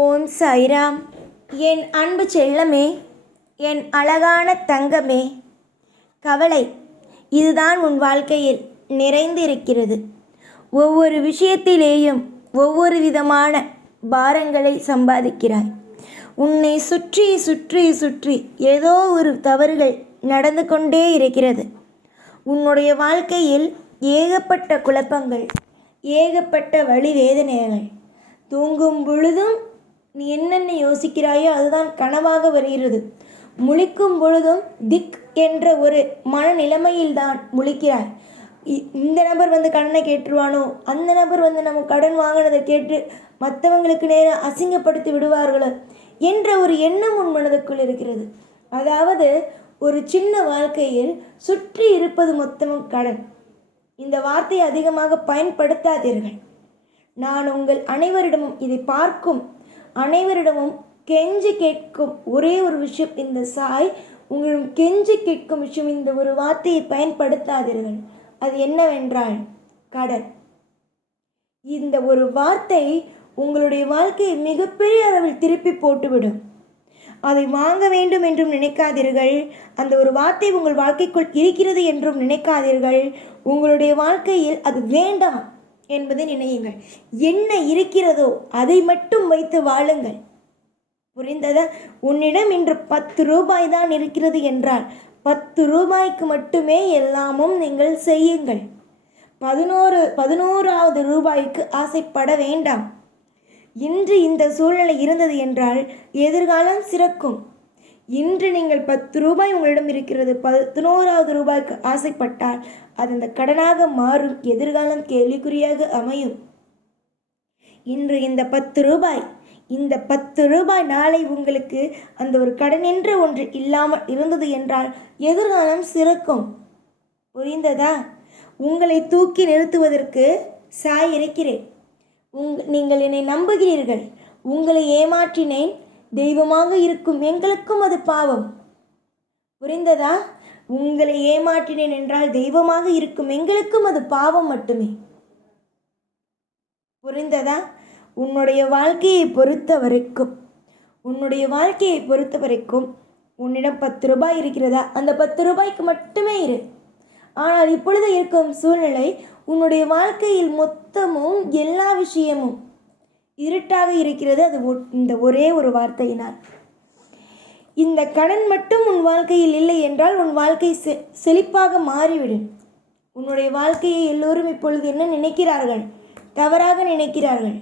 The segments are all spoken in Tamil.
ஓம் சாய்ராம். என் அன்பு செல்லமே, என் அழகான தங்கமே, கவலை இதுதான் உன் வாழ்க்கையில் நிறைந்திருக்கிறது. ஒவ்வொரு விஷயத்திலேயும் ஒவ்வொரு விதமான பாரங்களை சம்பாதிக்கிறாய். உன்னை சுற்றி சுற்றி சுற்றி ஏதோ ஒரு தவறுகள் நடந்து கொண்டே இருக்கிறது. உன்னுடைய வாழ்க்கையில் ஏகப்பட்ட குழப்பங்கள், ஏகப்பட்ட வலி வேதனைகள். தூங்கும் பொழுதும் நீ என்னென்ன யோசிக்கிறாயோ அதுதான் கனவாக வருகிறது. முழிக்கும் பொழுதும் திக் என்ற ஒரு மனநிலைமையில்தான் முழிக்கிறாய். இந்த நபர் வந்து கடனை கேட்டுருவானோ, அந்த நபர் வந்து நம்ம கடன் வாங்கினதை கேட்டு மற்றவங்களுக்கு நேரம் அசிங்கப்படுத்தி விடுவார்களோ என்ற ஒரு எண்ணம் உன் மனதுக்குள் இருக்கிறது. அதாவது ஒரு சின்ன வாழ்க்கையில் சுற்றி இருப்பது மொத்தமும் கடன். இந்த வார்த்தையை அதிகமாக பயன்படுத்தாதீர்கள். நான் உங்கள் அனைவரிடமும், இதை பார்க்கும் அனைவரிடமும் கெஞ்சி கேட்கும் ஒரே ஒரு விஷயம், இந்த சாய் உங்களிடம் கெஞ்சி கேட்கும் விஷயம், இந்த ஒரு வார்த்தையை பயன்படுத்தாதீர்கள். அது என்னவென்றால் கடன். இந்த ஒரு வார்த்தை உங்களுடைய வாழ்க்கையை மிகப்பெரிய அளவில் திருப்பி போட்டுவிடும். அதை வாங்க வேண்டும் என்றும் நினைக்காதீர்கள். அந்த ஒரு வார்த்தை உங்கள் வாழ்க்கைக்குள் இருக்கிறது என்றும் நினைக்காதீர்கள். உங்களுடைய வாழ்க்கையில் அது வேண்டாம் என்பதை நினையுங்கள். என்ன இருக்கிறதோ அதை மட்டும் வைத்து வாழுங்கள். புரிந்ததா? உன்னிடம் இன்று 10 ரூபாய் தான் இருக்கிறது என்றால் 10 ரூபாய்க்கு மட்டுமே எல்லாமும் நீங்கள் செய்யுங்கள். 11வது ரூபாய்க்கு ஆசைப்பட வேண்டாம். இன்று இந்த சூழ்நிலை இருந்தது என்றால் எதிர்காலம் சிறக்கும். இன்று நீங்கள் 10 ரூபாய் உங்களிடம் இருக்கிறது, 11வது ரூபாய்க்கு ஆசைப்பட்டால் அது அந்த கடனாக மாறும். எதிர்காலம் கேள்விக்குறியாக அமையும். இன்று இந்த 10 ரூபாய் நாளை உங்களுக்கு அந்த ஒரு கடன் என்ற ஒன்று இல்லாமல் இருந்தது என்றால் எதிர்காலம் சிறக்கும். புரிந்ததா? உங்களை தூக்கி நிறுத்துவதற்கு சாய் இருக்கிறேன். நீங்கள் என்னை நம்புகிறீர்கள். உங்களை ஏமாற்றினேன், தெய்வமாக இருக்கும் எங்களுக்கும் அது பாவம். புரிந்ததா? உங்களை ஏமாற்றினேன் என்றால் தெய்வமாக இருக்கும் எங்களுக்கும் அது பாவம் மட்டுமே. புரிந்ததா? உன்னுடைய வாழ்க்கையை பொறுத்த வரைக்கும் உன்னிடம் 10 ரூபாய் இருக்கிறதா? அந்த 10 ரூபாய்க்கு மட்டுமே இரு. ஆனால் இப்பொழுது இருக்கும் சூழ்நிலை உன்னுடைய வாழ்க்கையில் மொத்தமும் எல்லா விஷயமும் இருட்டாக இருக்கிறது. அது இந்த ஒரே ஒரு வார்த்தையினால். இந்த கடன் மட்டும் உன் வாழ்க்கையில் இல்லை என்றால் உன் வாழ்க்கை செழிப்பாக மாறிவிடும். உன்னுடைய வாழ்க்கையை எல்லோரும் இப்பொழுது என்ன நினைக்கிறார்கள்? தவறாக நினைக்கிறார்கள்.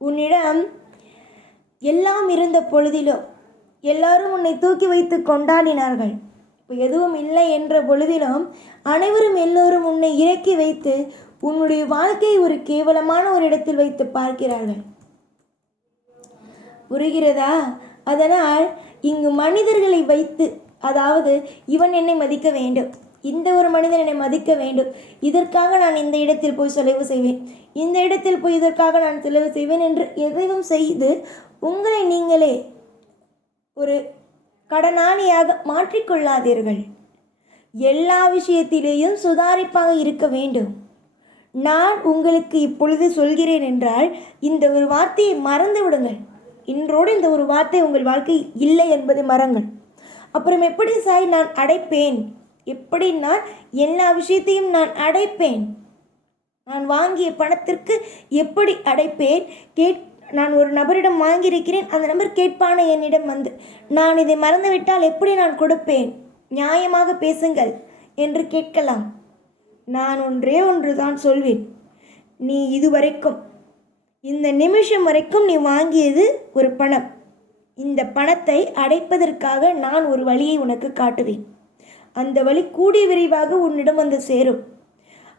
உன்னிடம் எல்லாம் இருந்த பொழுதிலோ எல்லாரும் உன்னை தூக்கி வைத்து கொண்டாடினார்கள். இப்போ எதுவும் இல்லை என்ற பொழுதிலும் அனைவரும் எல்லோரும் உன்னை இறக்கி வைத்து உன்னுடைய வாழ்க்கையை ஒரு கேவலமான ஒரு இடத்தில் வைத்து பார்க்கிறார்கள். புரிகிறதா? அதனால் இங்கு மனிதர்களை வைத்து, அதாவது இவன் என்னை மதிக்க வேண்டும், இந்த ஒரு மனிதன் என்னை மதிக்க வேண்டும், இதற்காக நான் இந்த இடத்தில் போய் செலவு செய்வேன், இந்த இடத்தில் போய் இதற்காக நான் செலவு செய்வேன் என்று எதையும் செய்து உங்களை நீங்களே ஒரு கடனாளியாக மாற்றிக்கொள்ளாதீர்கள். எல்லா விஷயத்திலேயும் சுதாரிப்பாக இருக்க வேண்டும். நான் உங்களுக்கு இப்பொழுது சொல்கிறேன் என்றால் இந்த ஒரு வார்த்தையை மறந்து விடுங்கள். இன்றோடு இந்த ஒரு வார்த்தை உங்கள் வாழ்க்கை இல்லை என்பதை மறங்கள். அப்புறம் எப்படி சாய் நான் அடைப்பேன்? எப்படி நான் எல்லா விஷயத்தையும் நான் அடைப்பேன்? நான் வாங்கிய பணத்திற்கு எப்படி அடைப்பேன்? நான் ஒரு நபரிடம் வாங்கியிருக்கிறேன், அந்த நபர் கேட்பான என்னிடம் வந்து, நான் இதை மறந்துவிட்டால் எப்படி நான் கொடுப்பேன்? நியாயமாக பேசுங்கள் என்று கேட்கலாம். நான் ஒன்று தான் சொல்வேன். நீ இதுவரைக்கும் இந்த நிமிஷம் வரைக்கும் நீ வாங்கியது ஒரு பணம். இந்த பணத்தை அடைப்பதற்காக நான் ஒரு வழியை உனக்கு காட்டுவேன். அந்த வழி கூடிய விரைவாக உன்னிடம் வந்து சேரும்.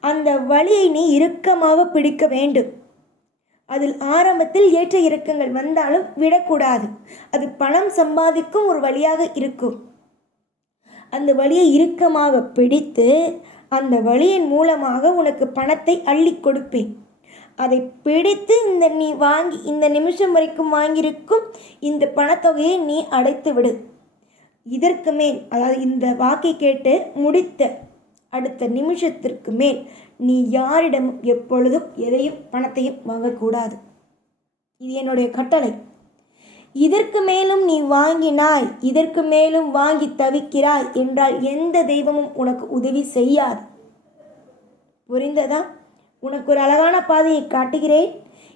அந்த வழியை நீ இறுக்கமாக பிடிக்க வேண்டும். அதில் ஆரம்பத்தில் ஏற்ற இறக்கங்கள் வந்தாலும் விடக்கூடாது. அது பணம் சம்பாதிக்கும் ஒரு வழியாக இருக்கும். அந்த வழியை இறுக்கமாக பிடித்து அந்த வழியின் மூலமாக உனக்கு பணத்தை அள்ளி கொடுப்பேன். அதை பிடித்து நீ வாங்கி இந்த நிமிஷம் வரைக்கும் வாங்கியிருக்கும் இந்த பணத்தொகையை நீ அடைத்து விடு. இதற்கு மேல், அதாவது இந்த வாக்கை கேட்டு முடித்த அடுத்த நிமிஷத்திற்கு மேல் நீ யாரிடமும் எப்பொழுதும் எதையும் பணத்தையும் வாங்கக்கூடாது. இது என்னுடைய கட்டளை. இதற்கு மேலும் நீ வாங்கினாய், இதற்கு மேலும் வாங்கி தவிக்கிறாய் என்றால் எந்த தெய்வமும் உனக்கு உதவி செய்யாது. புரிந்ததா? உனக்கு ஒரு அழகான பாதையை காட்டுகிறேன்,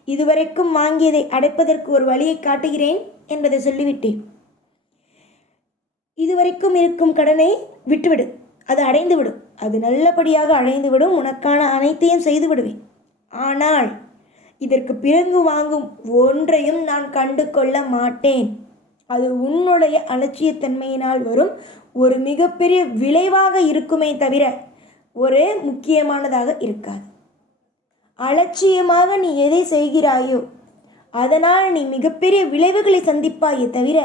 இதுவரைக்கும் வாங்கியதை அடைப்பதற்கு ஒரு வழியை காட்டுகிறேன் என்பதை சொல்லிவிட்டேன். இதுவரைக்கும் இருக்கும் கடனை விட்டுவிடு, அது அடைந்துவிடும், அது நல்லபடியாக அடைந்துவிடும், உனக்கான அனைத்தையும் செய்து விடுவேன். ஆனால் இதற்கு பிறகு வாங்கும் ஒன்றையும் நான் கண்டு கொள்ள மாட்டேன். அது உன்னுடைய அலட்சியத்தன்மையினால் வரும் ஒரு மிகப்பெரிய விளைவாக இருக்குமே தவிர ஒரு முக்கியமானதாக இருக்காது. அலட்சியமாக நீ எதை செய்கிறாயோ அதனால் நீ மிகப்பெரிய விளைவுகளை சந்திப்பாயே தவிர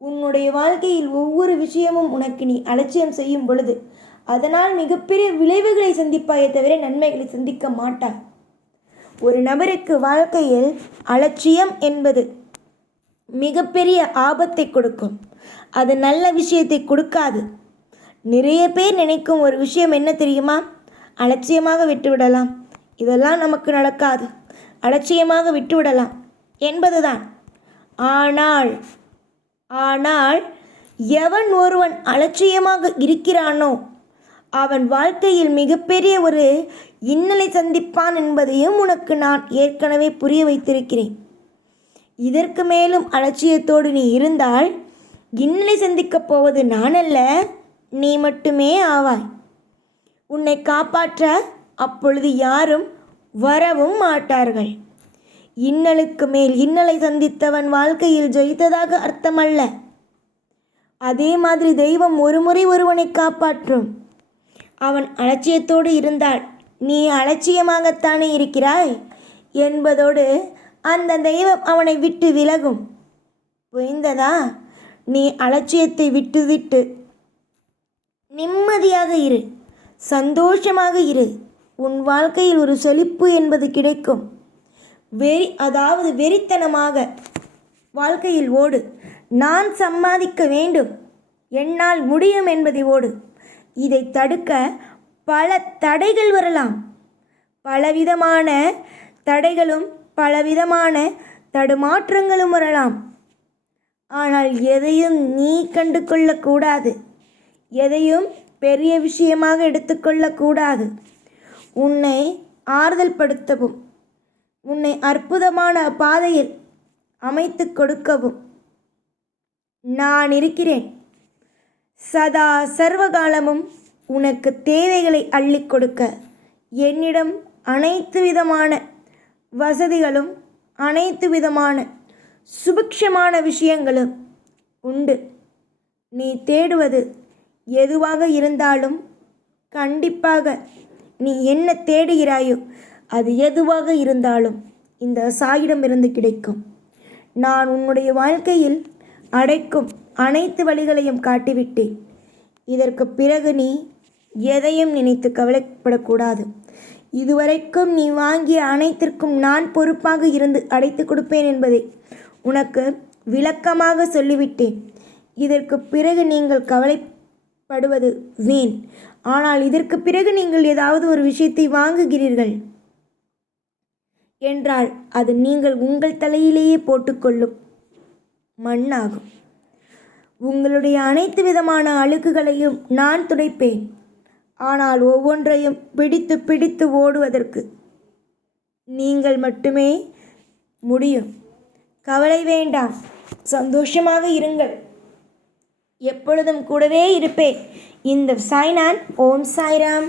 உன்னுடைய வாழ்க்கையில் ஒவ்வொரு விஷயமும் உனக்கு நீ அலட்சியம் செய்யும் பொழுது அதனால் மிகப்பெரிய விளைவுகளை சந்திப்பாயே தவிர நன்மைகளை சந்திக்க மாட்டாய். ஒரு நபருக்கு வாழ்க்கையில் அலட்சியம் என்பது மிகப்பெரிய ஆபத்தை கொடுக்கும், அது நல்ல விஷயத்தை கொடுக்காது. நிறைய பேர் நினைக்கும் ஒரு விஷயம் என்ன தெரியுமா? அலட்சியமாக விட்டுவிடலாம், இதெல்லாம் நமக்கு நடக்காது, அலட்சியமாக விட்டுவிடலாம் என்பதுதான். ஆனால் எவன் ஒருவன் அலட்சியமாக இருக்கிறானோ அவன் வாழ்க்கையில் மிகப்பெரிய ஒரு இன்னலை சந்திப்பான் என்பதையும் உனக்கு நான் ஏற்கனவே புரிய வைத்திருக்கிறேன். இதற்கு மேலும் அலட்சியத்தோடு நீ இருந்தால் இன்னலை சந்திக்கப் போவது நான் அல்ல, நீ மட்டுமே ஆவாய். உன்னை காப்பாற்ற அப்பொழுது யாரும் வரவும் மாட்டார்கள். இன்னலுக்கு மேல் இன்னலை சந்தித்தவன் வாழ்க்கையில் ஜெயித்ததாக அர்த்தமல்ல. அதே மாதிரி தெய்வம் ஒருமுறை ஒருவனை காப்பாற்றும். அவன் அலட்சியத்தோடு இருந்தால் நீ அலட்சியமாகத்தானே இருக்கிறாய் என்பதோடு அந்த தெய்வம் அவனை விட்டு விலகும். புரிந்ததா? நீ அலட்சியத்தை விட்டுவிட்டு நிம்மதியாக இரு, சந்தோஷமாக இரு. உன் வாழ்க்கையில் ஒரு செழிப்பு என்பது கிடைக்கும். வெறித்தனமாக வாழ்க்கையில் ஓடு. நான் சம்பாதிக்க வேண்டும், என்னால் முடியும் என்பதை ஓடு. இதை தடுக்க பல தடைகள் வரலாம், பலவிதமான தடைகளும் பலவிதமான தடுமாற்றங்களும் வரலாம். ஆனால் எதையும் நீ கண்டு கொள்ளக்கூடாது, எதையும் பெரிய விஷயமாக எடுத்துக்கொள்ளக்கூடாது. உன்னை ஆறுதல் படுத்தவும் உன்னை அற்புதமான பாதையில் அமைத்து கொடுக்கவும் நான் இருக்கிறேன். சதா சர்வகாலமும் உனக்கு தேவைகளை அள்ளி கொடுக்க என்னிடம் அனைத்து விதமான வசதிகளும் அனைத்து விதமான சுபிக்ஷமான விஷயங்களும் உண்டு. நீ தேடுவது எதுவாக இருந்தாலும் கண்டிப்பாக நீ என்ன தேடுகிறாயோ அது எதுவாக இருந்தாலும் இந்த சாயிடமிருந்து கிடைக்கும். நான் உன்னுடைய வாழ்க்கையில் அடைக்கும் அனைத்து வழிகளையும் காட்டிவிட்டேன். இதற்கு பிறகு நீ எதையும் நினைத்து கவலைப்படக்கூடாது. இதுவரைக்கும் நீ வாங்கிய அனைத்திற்கும் நான் பொறுப்பாக இருந்து அடைத்து கொடுப்பேன் என்பதை உனக்கு விளக்கமாக சொல்லிவிட்டேன். இதற்கு பிறகு நீங்கள் கவலைப்படுவது வீண். ஆனால் இதற்கு பிறகு நீங்கள் ஏதாவது ஒரு விஷயத்தை வாங்குகிறீர்கள் என்றால் அது நீங்கள் உங்கள் தலையிலேயே போட்டுக்கொள்ளும் மண்ணாகும். உங்களுடைய அனைத்து விதமான அழுக்குகளையும் நான் துடைப்பேன். ஆனால் ஒவ்வொன்றையும் பிடித்து பிடித்து ஓடுவதற்கு நீங்கள் மட்டுமே முடியும். கவலை வேண்டாம், சந்தோஷமாக இருங்கள். எப்பொழுதும் கூடவே இருப்பேன். இந்த சாய்நான். ஓம் சாய்ராம்.